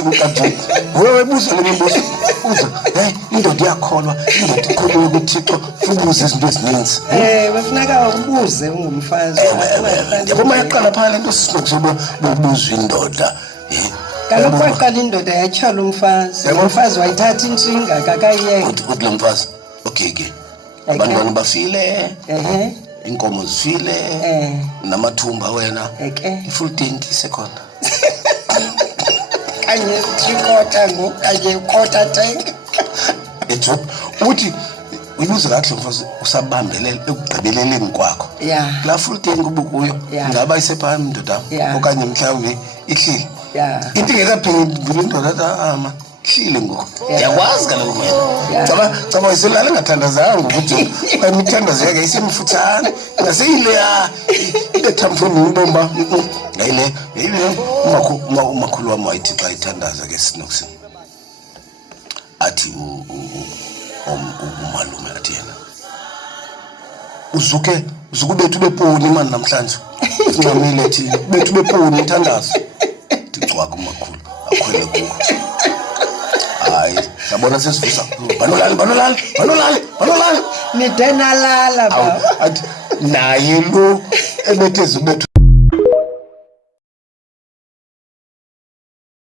ufika nje wewe buza lemibuzo uza indoda yakholwa indoda ikhuluma kuThixo fukuze izinto ezininzi bafuneka ubuze ungumfazi yabo mayaqala phala lento sinokuzoba bobuzwa indoda kaloku kwaqala indoda yatshala umfazi wayithatha inshinga kakayiyeke uthi lo mfazi okay ke abantwana bafile inkomo zifile namathumba wena full tank isekhona kanye trikota kanye quarter tank ethu uthi uyibuza kahle mfazi usabambelele ekugqibeleleni kwakho la full tank ubukuyo ngaba isephana indoda okanye mhlawumbe ihlile into ngekaphengi indoda ama hlile ngoku yakwazi kaloku wena caba iselala ngathandazanga ukuthi kwayimthandazo yake isemfuthana ngaseyile bethamfuni imbomba ngayile umakhulu wami wayithi xa ithandaza ke sinokusini athi umalume athi yena uzuke bethu beponi manje namhlanje sincamile thina bethu beponi ithandazo ticwaka umakhulu akhwele kuwo hayi sabona sesivusa banolala nidenalala athi naye lo ebethezwe bethu